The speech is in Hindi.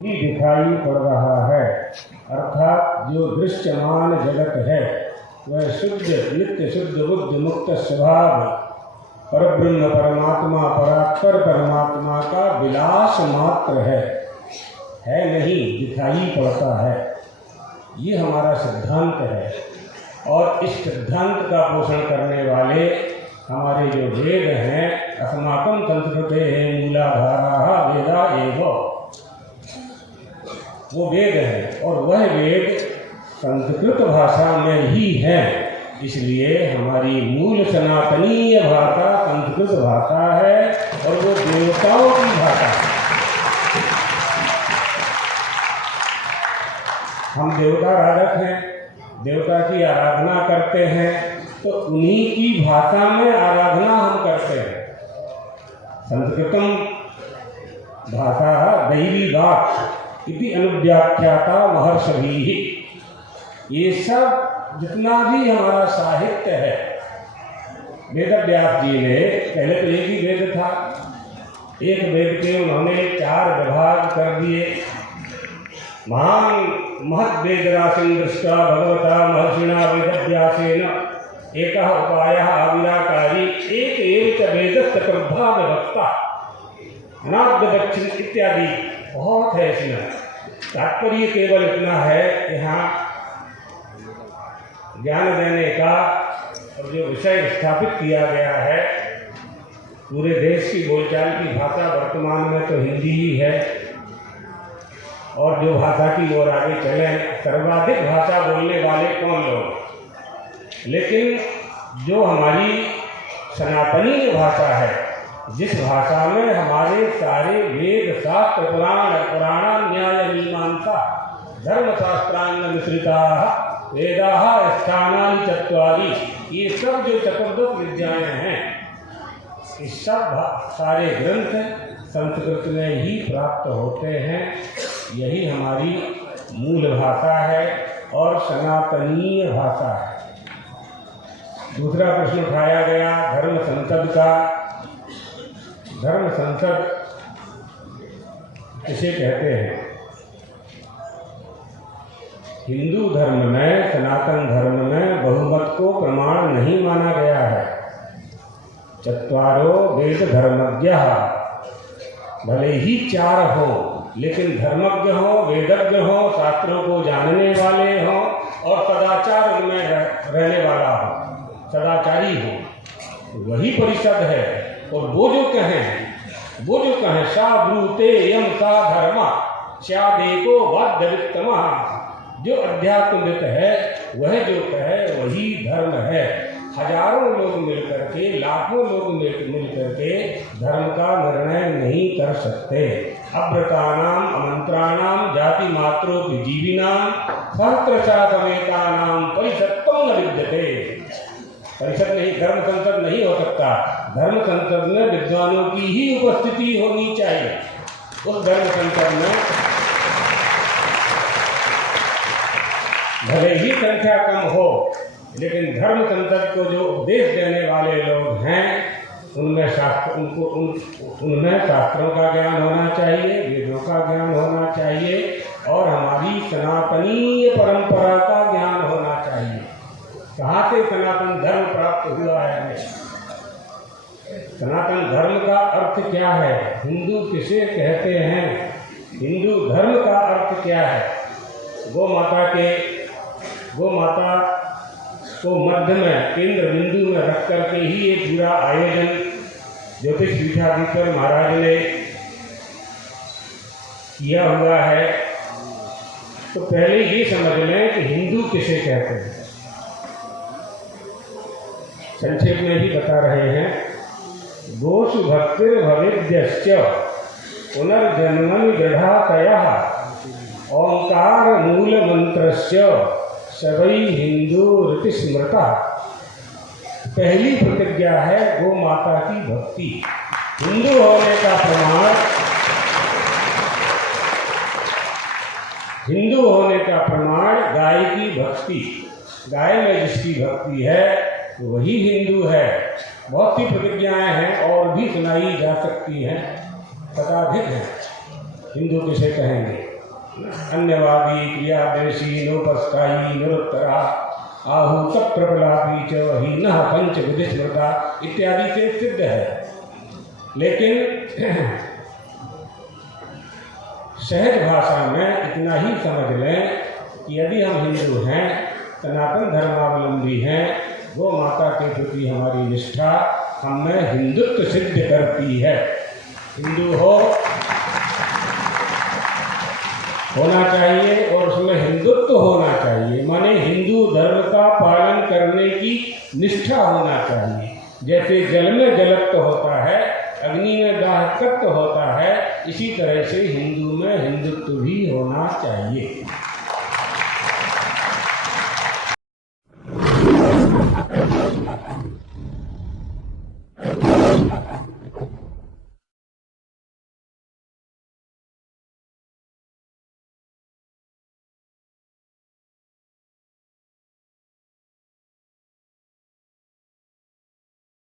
ही दिखाई पड़ रहा है, अर्थात जो दृश्यमान जगत है वह शुद्ध नित्य शुद्ध बुद्ध मुक्त स्वभाव परब्रह्म परमात्मा परात्पर परमात्मा का विलास मात्र है नहीं, दिखाई पड़ता है। ये हमारा सिद्धांत है और इस सिद्धांत का पोषण करने वाले हमारे जो वेद हैं, अस्माकं संस्कृते मूलाधारा वेदा एव, वो वेद है और वह वेद संस्कृत भाषा में ही है। इसलिए हमारी मूल सनातनीय भाषा संस्कृत भाषा है और वो देवताओं की भाषा है। हम देवता आराधक हैं, देवता की आराधना करते हैं, तो उन्हीं की भाषा में आराधना हम करते हैं। संस्कृतम भाषा दैवी वाक् इति अनुव्याख्याता महर्षिभिः। ये सब जितना भी हमारा साहित्य है, वेदव्यास जी ने, पहले तो एक ही वेद था, एक वेद के उन्होंने 4 विभाग कर दिए। महान महद वेदराशिं दृष्ट्वा भगवता महर्षिणा वेदव्यासेन एकः उपायः आविराकारी एक एव च वेदस्य चतुर्धा विभक्ता अनाद्यवच्छिन्न इत्यादि बहुत है इसमें। तात्पर्य केवल इतना है कि यहाँ ज्ञान देने का और जो विषय स्थापित किया गया है, पूरे देश की बोलचाल की भाषा वर्तमान में तो हिंदी ही है और जो भाषा की ओर आगे चले, सर्वाधिक भाषा बोलने वाले कौन लोग, लेकिन जो हमारी सनातनी भाषा है, जिस भाषा में हमारे सारे वेद शास्त्र पुराण न्याय मीमांसा धर्मशास्त्रान्वनुसृता वेदाः स्थानानि चत्वारि, ये सब जो चतुर्दश विद्याएं हैं, इस सब सारे ग्रंथ संस्कृत में ही प्राप्त होते हैं। यही हमारी मूल भाषा है और सनातनीय भाषा है। दूसरा प्रश्न उठाया गया धर्म संसद का। धर्म संसद किसे कहते हैं? हिंदू धर्म में, सनातन धर्म में बहुमत को प्रमाण नहीं माना गया है। चत्वारो वेद धर्मज्ञः, भले ही 4 हो, लेकिन धर्मज्ञ हो, वेदज्ञ हो, शास्त्रों को जानने वाले हो और सदाचार में रहने वाला हो, सदाचारी हो, वही परिषद है। और वो जो कहें सा ब्रूते यम सा धर्म स्यादेको वाद्यवित्तम, जो अध्यात्मविद है वह जो कहे वही धर्म है। हजारों लोग मिलकर के, लाखों लोग मिलकर के धर्म का निर्णय नहीं कर सकते। अव्रतानाम अमंत्राणाम जाति मात्रोपि जीविनाम सहस्रशा समेतानाम परिषत्त्वं न विद्यते। परिषद नहीं, धर्म संसद नहीं हो सकता। धर्म संसद में विद्वानों की ही उपस्थिति होनी चाहिए। उस धर्म संसद में भले ही संख्या कम हो, लेकिन धर्म संसद को जो उपदेश देने वाले लोग हैं, उनमें शास्त्रों का ज्ञान होना चाहिए, वेदों का ज्ञान होना चाहिए और हमारी सनातनीय परंपरा का ज्ञान होना चाहिए। कहाँ से सनातन धर्म प्राप्त हुआ है हमें? सनातन धर्म का अर्थ क्या है? हिंदू किसे कहते हैं? हिंदू धर्म का अर्थ क्या है? गौ माता को मध्य में, केंद्र बिंदु में रख करके ही ये पूरा आयोजन ज्योतिष पीठाधीश्वर महाराज ने किया हुआ है। तो पहले ये समझ लें कि हिंदू किसे कहते हैं। संक्षेप में ही बता रहे हैं। गोषु भक्तिर्भवेद्यश्च पुनर्जन्मनि दृढातयः ओंकार मूल मंत्रस्य सवै हिंदू ऋति स्मृता। पहली प्रतिज्ञा है गो माता की भक्ति। हिंदू होने का प्रमाण गाय की भक्ति। गाय में जिसकी भक्ति है वही हिंदू है। बहुत सी प्रतिज्ञाएं हैं और भी सुनाई जा सकती हैं, शताधिक हैं। हिंदू किसे कहेंगे? अन्यवादी, क्रियादेशी, नोपस्थायी, निरुत्तरा, आहु प्रबलापी च हीनः पंच विधि स्मृता इत्यादि से सिद्ध है। लेकिन सहज भाषा में इतना ही समझ लें कि यदि हम हिंदू हैं, सनातन धर्मावलंबी हैं, वो माता के प्रति हमारी निष्ठा हमें हिंदुत्व सिद्ध करती है। हिंदू होना चाहिए और उसमें हिंदुत्व होना चाहिए, माने हिंदू धर्म का पालन करने की निष्ठा होना चाहिए। जैसे जल में जलत्व होता है, अग्नि में दाहकत्व होता है, इसी तरह से हिंदू में हिंदुत्व भी होना चाहिए।